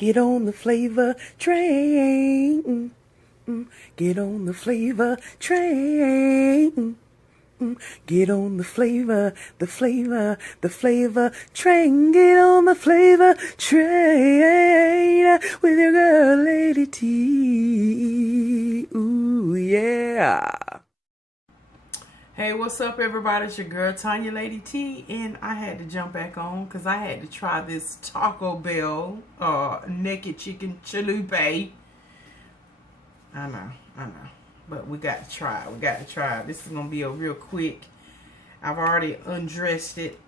Get on the flavor train. Get on the flavor train. Get on the flavor train. Get on the flavor train with your girl, Lady T. Ooh, yeah. Hey, what's up, everybody? It's your girl, Tonya, Lady T, and I had to jump back on because I had to try this Taco Bell naked chicken chalupa. I know. But we got to try it. This is going to be a real quick. I've already undressed it.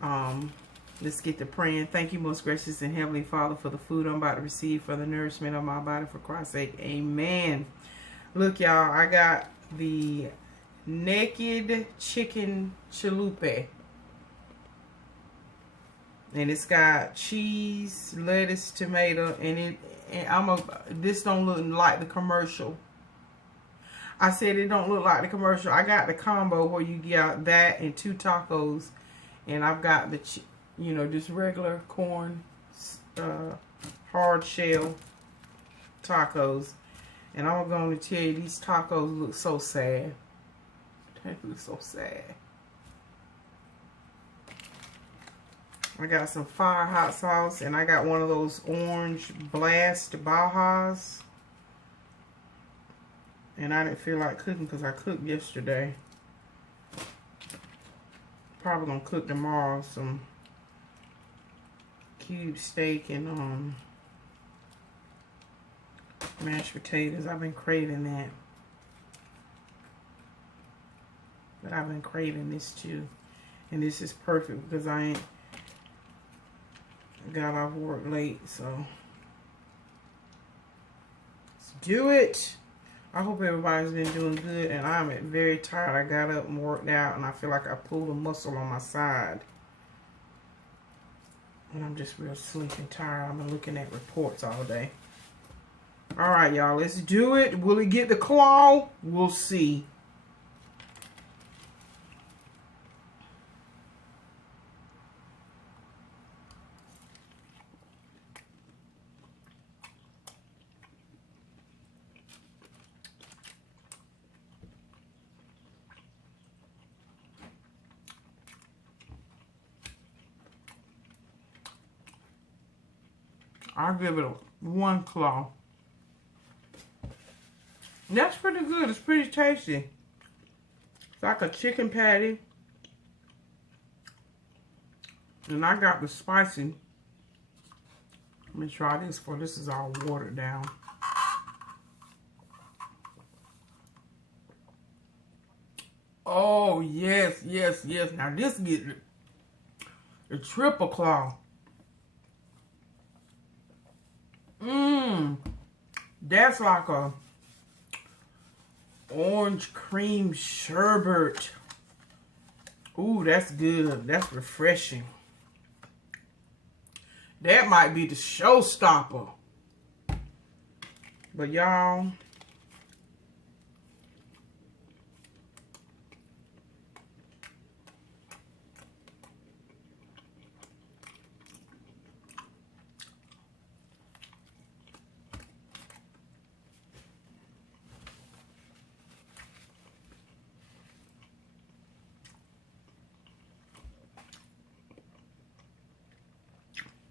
Let's get to praying. Thank you, most gracious and heavenly Father, for the food I'm about to receive, for the nourishment of my body, for Christ's sake. Amen. Look, y'all, I got the naked chicken chalupa. And it's got cheese, lettuce, tomato, and this don't look like the commercial. I said it don't look like the commercial. I got the combo where you get that and 2 tacos, and I've got the just regular corn hard shell tacos. And I'm going to tell you, these tacos look so sad. They look so sad. I got some fire hot sauce, and I got one of those orange blast Bajas. And I didn't feel like cooking because I cooked yesterday. Probably gonna cook tomorrow some cube steak and mashed potatoes. I've been craving that. But I've been craving this too. And this is perfect because I ain't got off work late, so let's do it. I hope everybody's been doing good, and I'm very tired. I got up and worked out, and I feel like I pulled a muscle on my side. And I'm just real sleepy and tired. I've been looking at reports all day. All right, y'all, let's do it. Will it get the claw? We'll see. I'll give it a 1 claw. That's pretty good. It's pretty tasty. It's like a chicken patty. And I got the spicy. Let me try this for this is all watered down. Oh, yes. Now this gets the triple claw. That's like a orange cream sherbet. Ooh, that's good. That's refreshing. That might be the showstopper. But y'all,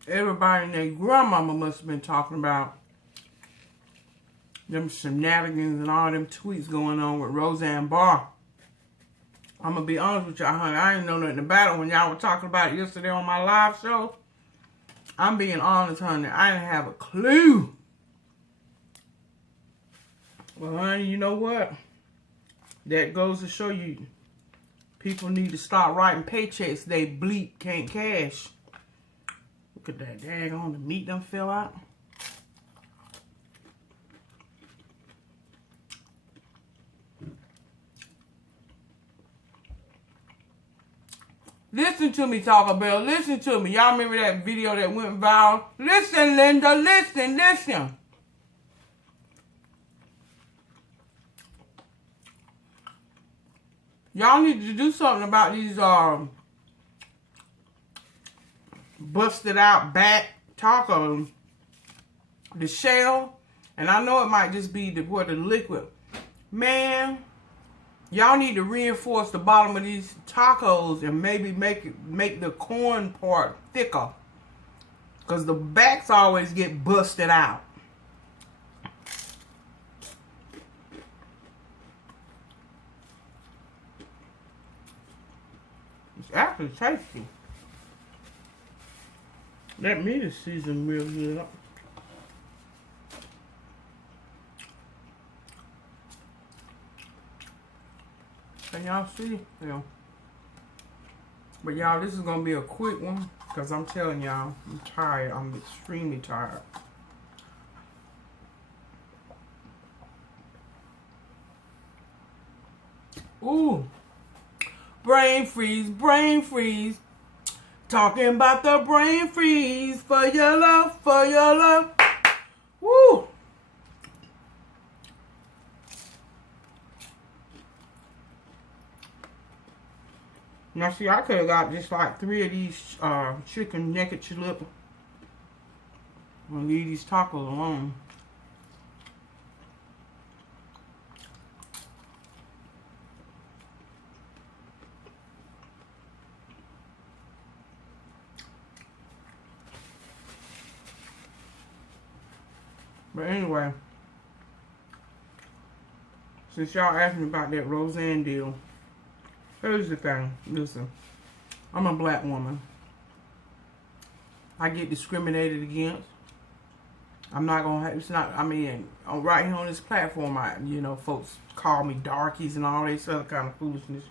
everybody and their grandmama must have been talking about them shenanigans and all them tweets going on with Rosanne Barr. I'm going to be honest with y'all, honey. I didn't know nothing about it when y'all were talking about it yesterday on my live show. I'm being honest, honey. I didn't have a clue. Well, honey, you know what? That goes to show you people need to start writing paychecks they bleep can't cash. Look at that daggone, the meat done fell out. Listen to me, Taco Bell. Listen to me. Y'all remember that video that went viral? Listen, Linda. Listen. Y'all need to do something about these busted out back tacos. the shell, and I know it might just be the liquid. Man, y'all need to reinforce the bottom of these tacos and maybe make the corn part thicker, because the backs always get busted out. It's actually tasty. That meat is seasoned real good. Can y'all see? Yeah. But y'all, this is gonna be a quick one, because I'm telling y'all, I'm tired. I'm extremely tired. Ooh. Brain freeze, brain freeze. Talking about the brain freeze for your love, for your love. Woo. Now see, I could have got just like 3 of these chicken naked chalupa. I'm gonna leave these tacos alone. But anyway, since y'all asked me about that Rosanne deal, here's the thing. Listen, I'm a black woman. I get discriminated against. I'm not gonna have, it's not, I mean, right here on this platform, you know, folks call me darkies and all this other kind of foolishness.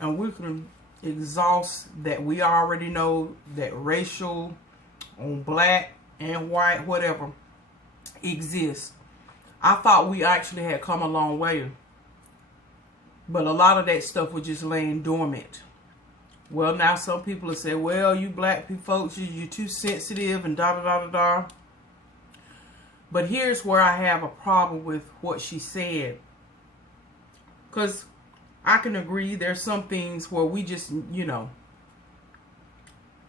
And we can exhaust that. We already know that racial, on black and white, whatever, exists. I thought we actually had come a long way. But a lot of that stuff was just laying dormant. Well, now some people have said, well, you black people folks, you're too sensitive and da-da-da-da-da. But here's where I have a problem with what she said. Because I can agree there's some things where we just, you know,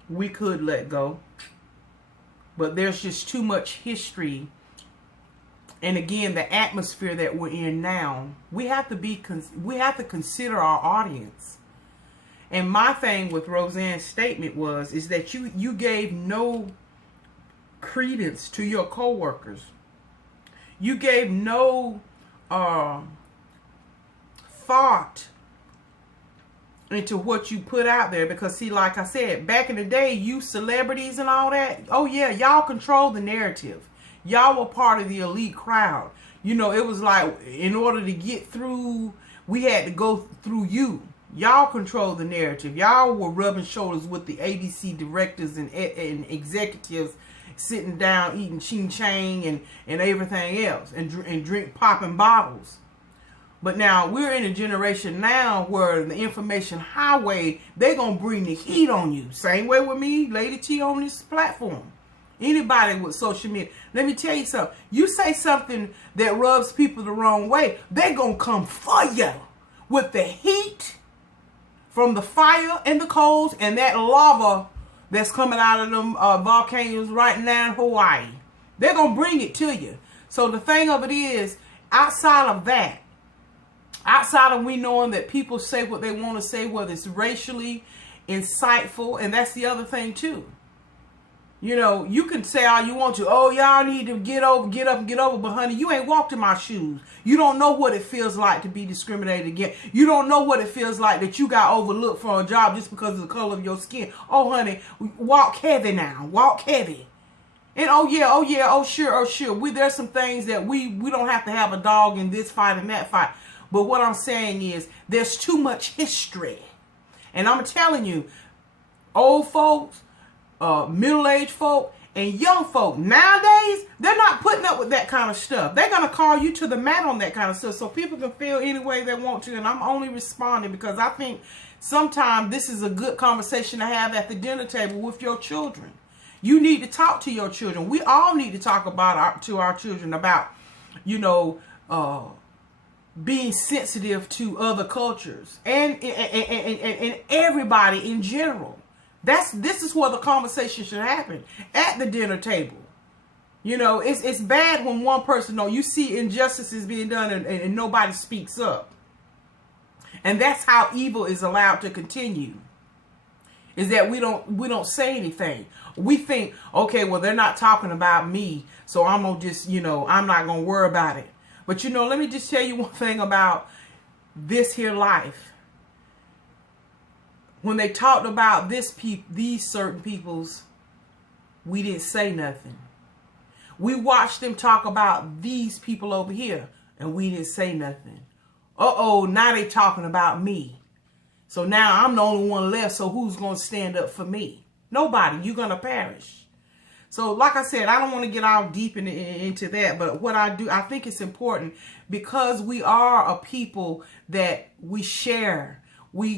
we could let go. But there's just too much history. And again, the atmosphere that we're in now, we have to consider our audience. And my thing with Rosanne's statement is that you gave no credence to your coworkers. You gave no thought into what you put out there, because see, like I said, back in the day, you celebrities and all that, oh yeah, y'all control the narrative. Y'all were part of the elite crowd. You know, it was like, in order to get through, we had to go through you. Y'all control the narrative. Y'all were rubbing shoulders with the ABC directors and executives, sitting down eating ching chang and everything else, and drink popping bottles. But now we're in a generation now where the information highway, they're going to bring the heat on you. Same way with me, Lady T, on this platform. Anybody with social media. Let me tell you something. You say something that rubs people the wrong way, they're going to come for you with the heat from the fire and the coals and that lava that's coming out of them volcanoes right now in Hawaii. They're going to bring it to you. So the thing of it is, outside of that, outside of we knowing that people say what they want to say, whether it's racially insightful, and that's the other thing too. You know, you can say all you want to. Oh, y'all need to get up and get over. But honey, you ain't walked in my shoes. You don't know what it feels like to be discriminated against. You don't know what it feels like that you got overlooked for a job just because of the color of your skin. Oh, honey, walk heavy now. Walk heavy. And oh sure. There's some things that we don't have to have a dog in this fight and that fight. But what I'm saying is there's too much history. And I'm telling you, old folks, middle-aged folk, and young folk, nowadays, they're not putting up with that kind of stuff. They're going to call you to the mat on that kind of stuff, so people can feel any way they want to. And I'm only responding because I think sometimes this is a good conversation to have at the dinner table with your children. You need to talk to your children. We all need to talk about to our children about, you know, being sensitive to other cultures and everybody in general. This is where the conversation should happen, at the dinner table. You know, it's bad when one person, you see injustices being done and nobody speaks up. And that's how evil is allowed to continue. Is that we don't say anything. We think, okay, well, they're not talking about me, so I'm going to just, I'm not going to worry about it. But, let me just tell you one thing about this here life. When they talked about these certain peoples, we didn't say nothing. We watched them talk about these people over here, and we didn't say nothing. Uh-oh, now they talking about me. So now I'm the only one left, so who's going to stand up for me? Nobody. You're going to perish. So like I said, I don't want to get all deep into that, but what I think it's important, because we are a people that we share. We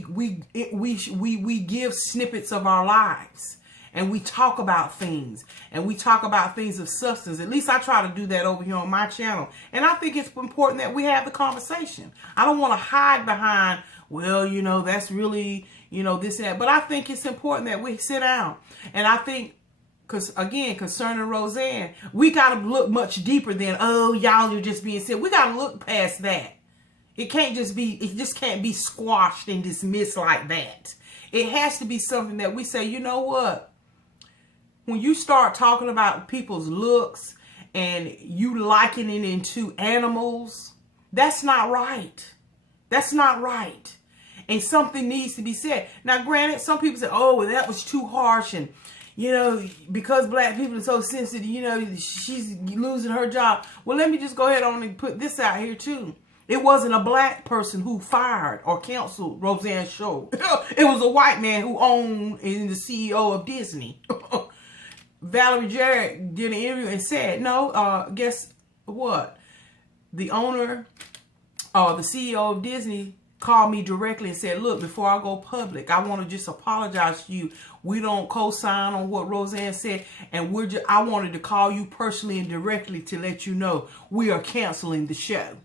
give snippets of our lives, and we talk about things, and we talk about things of substance. At least I try to do that over here on my channel. And I think it's important that we have the conversation. I don't want to hide behind, well, that's really, this and that. But I think it's important that we sit down. And I think, because again, concerning Rosanne, we got to look much deeper than, oh, y'all are just being silly. We got to look past that. It just can't be squashed and dismissed like that. It has to be something that we say, you know what? When you start talking about people's looks and you likening it into animals, that's not right. That's not right. And something needs to be said. Now, granted, some people say, oh, well, that was too harsh. And, because black people are so sensitive, she's losing her job. Well, let me just go ahead on and put this out here, too. It wasn't a black person who fired or canceled Rosanne's show. It was a white man who owned and the CEO of Disney. Valerie Jarrett did an interview and said, no, guess what? The owner, the CEO of Disney called me directly and said, look, before I go public, I want to just apologize to you. We don't co-sign on what Rosanne said. And I wanted to call you personally and directly to let you know we are canceling the show.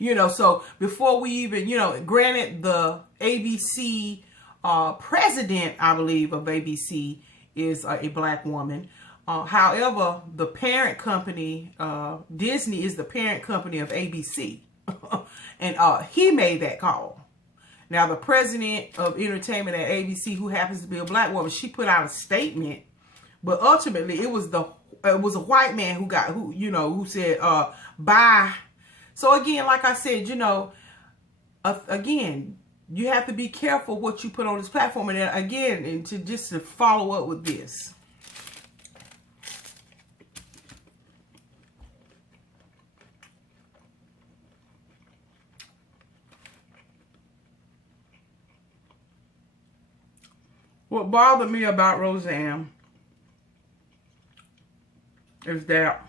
So before we even, granted, the ABC president, I believe, of ABC is a black woman. However, the parent company, Disney, is the parent company of ABC. And he made that call. Now, the president of entertainment at ABC, who happens to be a black woman, she put out a statement. But ultimately, it was a white man who said, bye. So again, like I said, again, you have to be careful what you put on this platform. And again, to follow up with this. What bothered me about Rosanne is that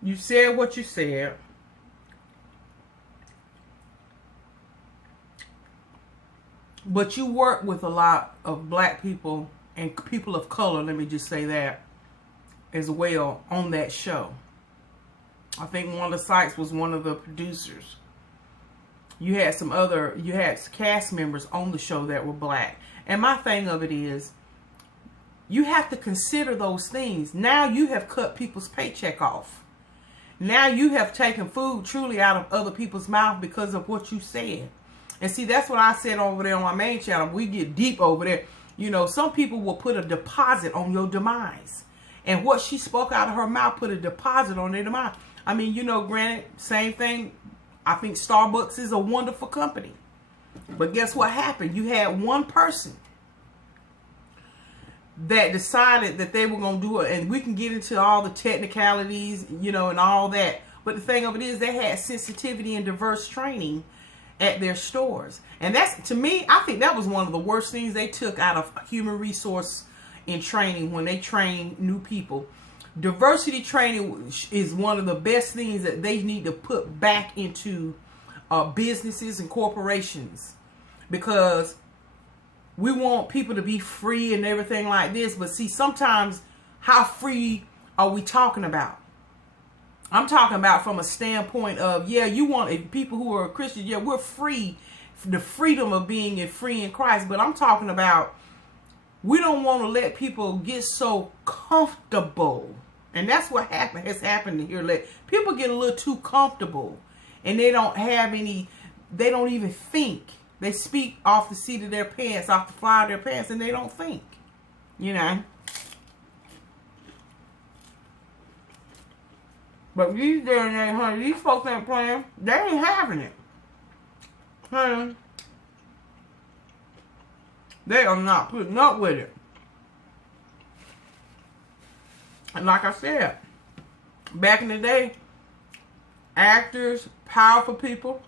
you said what you said. But you work with a lot of black people and people of color, let me just say that, as well on that show. I think one of the sites was one of the producers. You had cast members on the show that were black. And my thing of it is, you have to consider those things. Now you have cut people's paycheck off. Now you have taken food truly out of other people's mouth because of what you said. And see, that's what I said over there on my main channel. We get deep over there. Some people will put a deposit on your demise. And what she spoke out of her mouth put a deposit on their demise. I mean, granted, same thing. I think Starbucks is a wonderful company. But guess what happened? You had one person that decided that they were going to do it. And we can get into all the technicalities, and all that. But the thing of it is, they had sensitivity and diverse training at their stores. And that's, to me, I think that was one of the worst things they took out of human resource in training when they train new people. Diversity training is one of the best things that they need to put back into businesses and corporations, because we want people to be free and everything like this. But see, sometimes how free are we talking about? I'm talking about from a standpoint of, yeah, you want people who are Christians, yeah, we're free, the freedom of being free in Christ. But I'm talking about, we don't want to let people get so comfortable. And that's what has happened here. People get a little too comfortable, and they don't have any, they don't even think. They speak off the seat of their pants, off the fly of their pants, and they don't think, you know. But these days, honey, these folks ain't playing. They ain't having it. Honey, they are not putting up with it. And like I said, back in the day, actors, powerful people,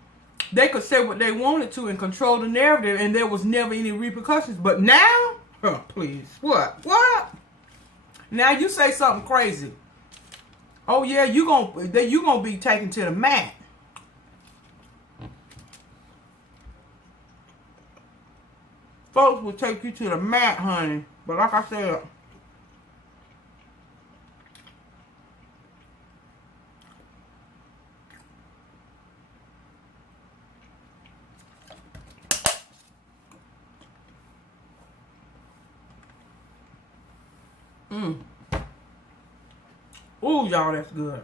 they could say what they wanted to and control the narrative, and there was never any repercussions. But now, oh, please, what? Now you say something crazy. Oh yeah, you gonna be taken to the mat. Folks will take you to the mat, honey. But like I said, ooh, y'all, that's good.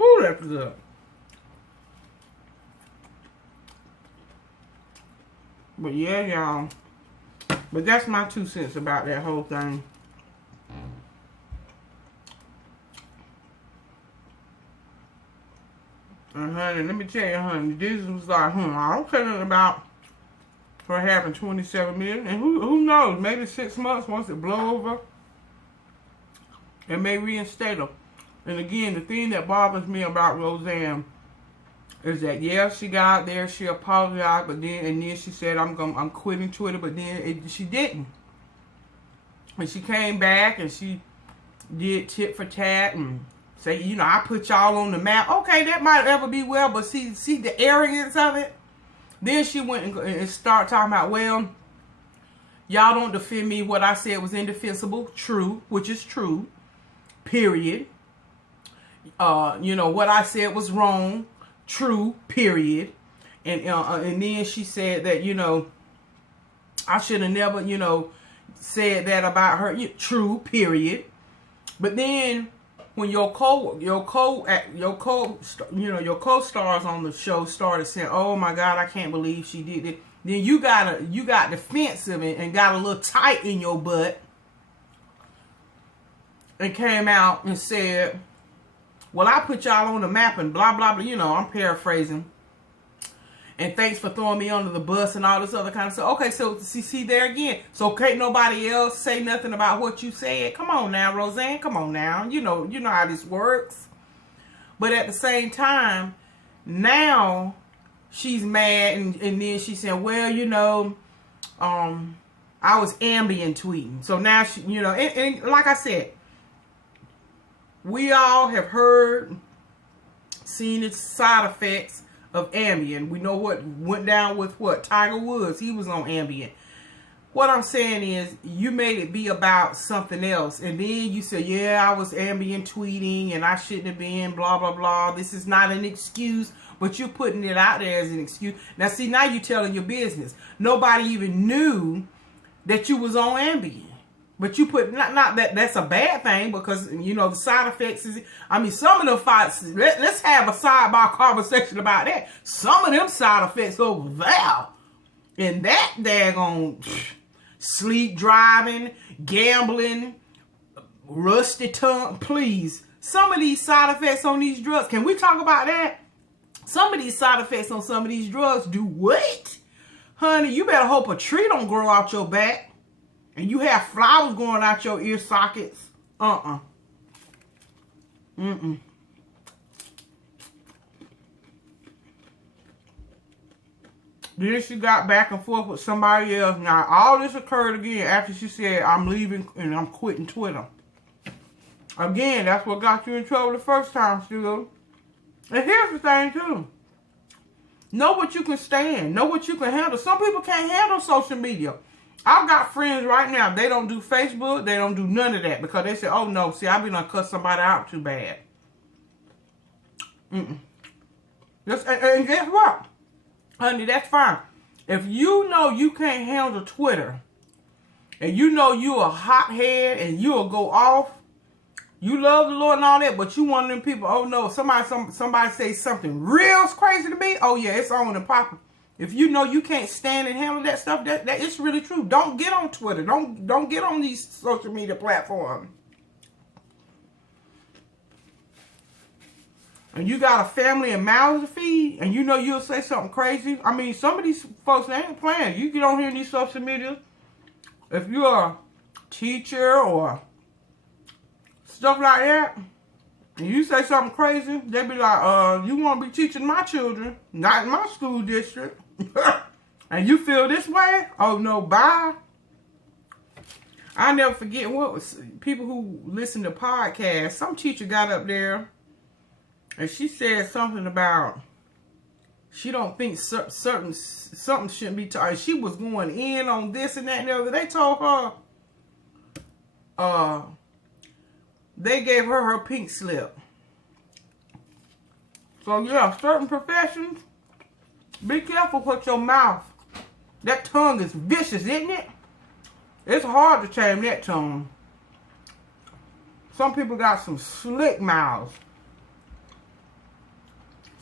Ooh, that's good. But yeah, y'all. But that's my 2 cents about that whole thing. And honey, let me tell you, honey, this was like, I don't care nothing about her having 27 million. And who knows, maybe 6 months, once it blow over, it may reinstate her. And again, the thing that bothers me about Rosanne is that, yeah, she got out there, she apologized, but then she said, I'm quitting Twitter, but then she didn't. And she came back and she did tit for tat and say, you know, I put y'all on the map. Okay, that might ever be well, but see the arrogance of it. Then she went and started talking about, well, y'all don't defend me. What I said was indefensible. True, which is true. Period. You know, what I said was wrong. True, period. And then she said that, you know, I should have never, you know, said that about her. True, period. But then when your co-stars on the show started saying, "Oh my God, I can't believe she did it," then you got defensive and got a little tight in your butt and came out and said, well, I put y'all on the map and blah, blah, blah. You know, I'm paraphrasing. And thanks for throwing me under the bus and all this other kind of stuff. Okay, so see there again. So can't nobody else say nothing about what you said? Come on now, Rosanne. Come on now. You know how this works. But at the same time, now she's mad and then she said, well, you know, I was ambient tweeting. So now she, you know, and like I said, we all have heard, seen its side effects of Ambien. We know what went down with what Tiger Woods. He was on Ambien. What I'm saying is, you made it be about something else, and then you said, yeah, I was Ambien tweeting and I shouldn't have been, blah blah blah. This is not an excuse, but you're putting it out there as an excuse. Now see, now you're telling your business. Nobody even knew that you was on Ambien. But you put, not that that's a bad thing, because, you know, the side effects is, I mean, some of them fights, let's have a sidebar conversation about that. Some of them side effects over there, and that daggone sleep driving, gambling, rusty tongue, please. Some of these side effects on these drugs, can we talk about that? Some of these side effects on some of these drugs do what? Honey, you better hope a tree don't grow out your back. And you have flowers going out your ear sockets. Then she got back and forth with somebody else. Now, all this occurred again after she said, I'm leaving and I'm quitting Twitter. Again, that's what got you in trouble the first time, Stu. And here's the thing, too. Know what you can stand. Know what you can handle. Some people can't handle social media. I've got friends right now, they don't do Facebook, they don't do none of that, because they say, oh no, see, I be done cuss somebody out too bad. And guess what? Honey, that's fine. If you know you can't handle Twitter, and you know you a hothead and you'll go off, you love the Lord and all that, but you one of them people, oh no, somebody say something real crazy to me, oh yeah, it's on and popping. If you know you can't stand and handle that stuff, that it's really true. Don't get on Twitter. Don't get on these social media platforms. And you got a family and mouths to feed, and you know you'll say something crazy. I mean, some of these folks, they ain't playing. You get on here in these social media. If you're a teacher or stuff like that, and you say something crazy, they be like, you want to be teaching my children, not in my school district. And you feel this way? Oh no, bye. I never forget what was people who listen to podcasts. Some teacher got up there and she said something about she don't think something shouldn't be taught. She was going in on this and that and the other. They told her, they gave her pink slip. So yeah, certain professions, be careful with your mouth. That tongue is vicious, isn't it? It's hard to tame that tongue. Some people got some slick mouths.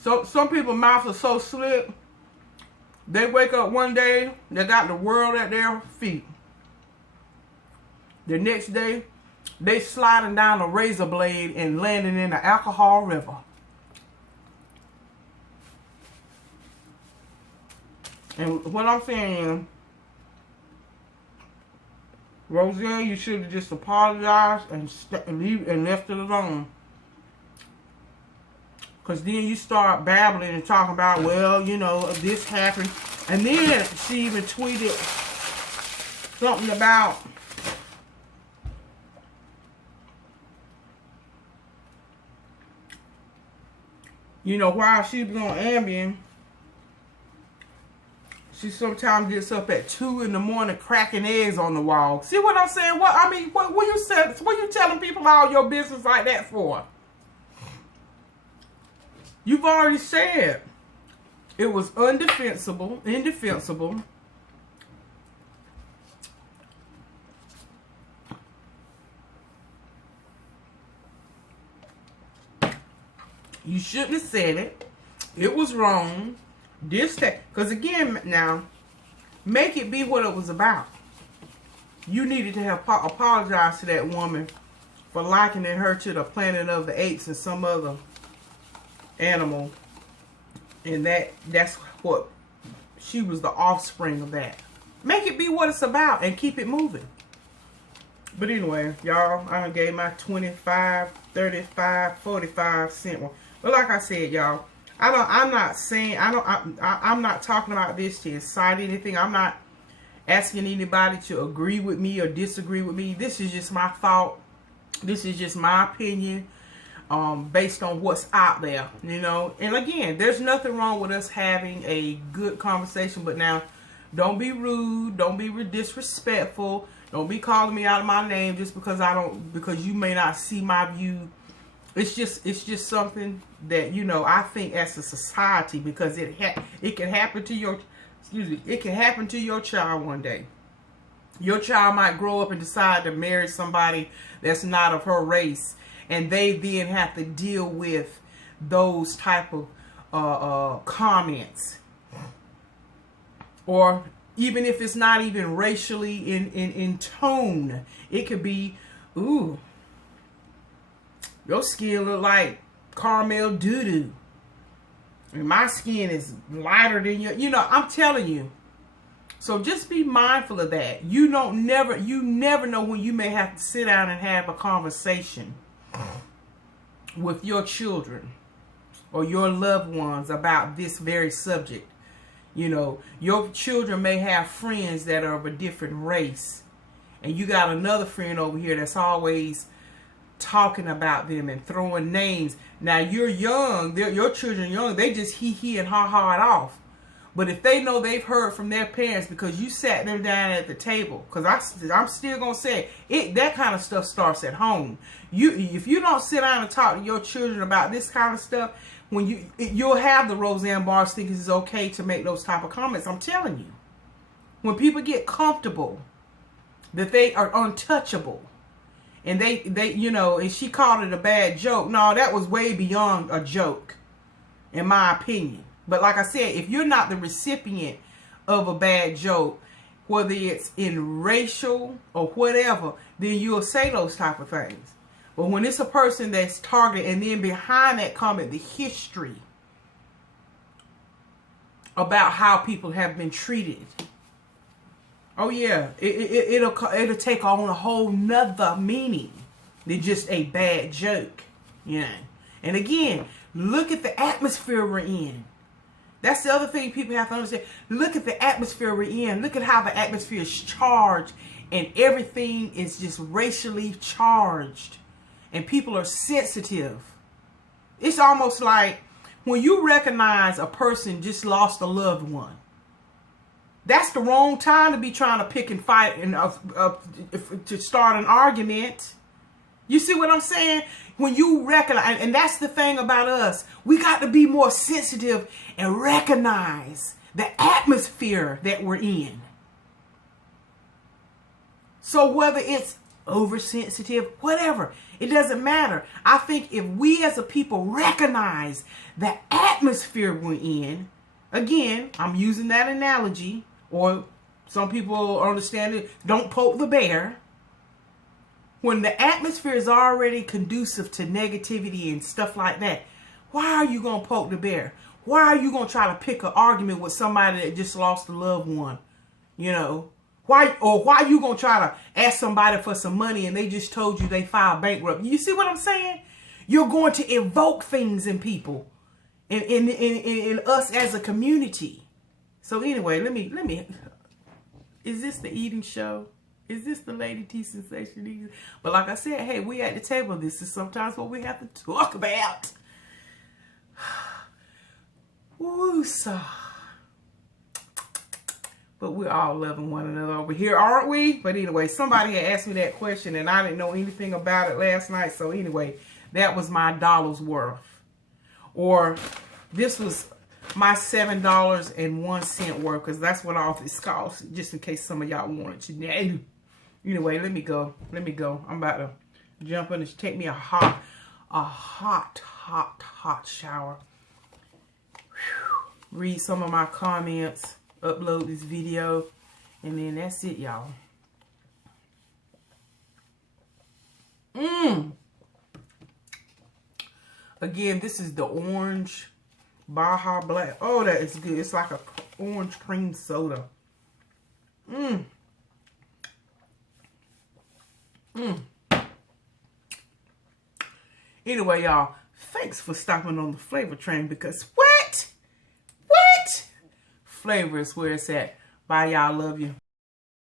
So some people's mouths are so slick, they wake up one day, they got the world at their feet. The next day, they sliding down a razor blade and landing in the alcohol river. And what I'm saying, Rosanne, you should have just apologized and left it alone. Because then you start babbling and talking about, well, you know, this happened. And then she even tweeted something about, you know, while she was on Ambien, she sometimes gets up at 2 in the morning cracking eggs on the wall. See what I'm saying? What you telling people all your business like that for? You've already said it was indefensible. You shouldn't have said it. It was wrong. Because again, now, make it be what it was about. You needed to have apologized to that woman for likening her to the Planet of the Apes and some other animal, and that's what she was the offspring of that. Make it be what it's about and keep it moving. But anyway, y'all, I done gave my 25, 35, 45 cent one. But like I said, y'all, I'm not talking about this to incite anything. I'm not asking anybody to agree with me or disagree with me. This is just my thought. This is just my opinion. Based on what's out there, you know. And again, there's nothing wrong with us having a good conversation, but now don't be rude, don't be disrespectful, don't be calling me out of my name just because because you may not see my view. It's just something that, you know, I think as a society, because it can happen to your it can happen to your child one day. Your child might grow up and decide to marry somebody that's not of her race, and they then have to deal with those type of comments. Or even if it's not even racially in tone, it could be, ooh, your skin look like caramel doo-doo. And my skin is lighter than your, you know, I'm telling you. So just be mindful of that. You never know when you may have to sit down and have a conversation with your children or your loved ones about this very subject. You know, your children may have friends that are of a different race, and you got another friend over here that's always talking about them and throwing names. Now you're young, your children are young, they just he and ha it off. But if they know they've heard from their parents because you sat them down at the table, because I'm still going to say it, that kind of stuff starts at home. If you don't sit down and talk to your children about this kind of stuff, when you'll have the Rosanne Barr thinking it's okay to make those type of comments. I'm telling you, when people get comfortable that they are untouchable, and they you know, and she called it a bad joke. No, that was way beyond a joke, in my opinion. But like I said, if you're not the recipient of a bad joke, whether it's in racial or whatever, then you'll say those type of things. But when it's a person that's targeted, and then behind that comment, the history about how people have been treated. Oh yeah, it'll take on a whole nother meaning than just a bad joke. Yeah. And again, look at the atmosphere we're in. That's the other thing people have to understand. Look at the atmosphere we're in. Look at how the atmosphere is charged, and everything is just racially charged. And people are sensitive. It's almost like when you recognize a person just lost a loved one, that's the wrong time to be trying to pick and fight and to start an argument. You see what I'm saying? When you recognize, and that's the thing about us, we got to be more sensitive and recognize the atmosphere that we're in. So whether it's oversensitive, whatever, it doesn't matter. I think if we as a people recognize the atmosphere we're in, again, I'm using that analogy, or some people understand it, don't poke the bear. When the atmosphere is already conducive to negativity and stuff like that, why are you going to poke the bear? Why are you going to try to pick an argument with somebody that just lost a loved one? You know, why are you going to try to ask somebody for some money and they just told you they filed bankrupt? You see what I'm saying? You're going to evoke things in people, in us as a community. So anyway, let me, is this the eating show? Is this the LadyTSensations? But like I said, hey, we at the table. This is sometimes what we have to talk about. Woo-saw. But we're all loving one another over here, aren't we? But anyway, somebody had asked me that question, and I didn't know anything about it last night. So anyway, that was my dollar's worth. Or this was my $7.01 worth, because that's what all this costs, just in case some of y'all wanted to know. Anyway, let me go. I'm about to jump in and take me a hot shower. Whew. Read some of my comments, upload this video, and then that's it, y'all. Again, this is the orange Baja Black. Oh, that is good. It's like a orange cream soda. Anyway, y'all, thanks for stopping on the Flavor Train, because what? Flavor is where it's at. Bye, y'all. Love you.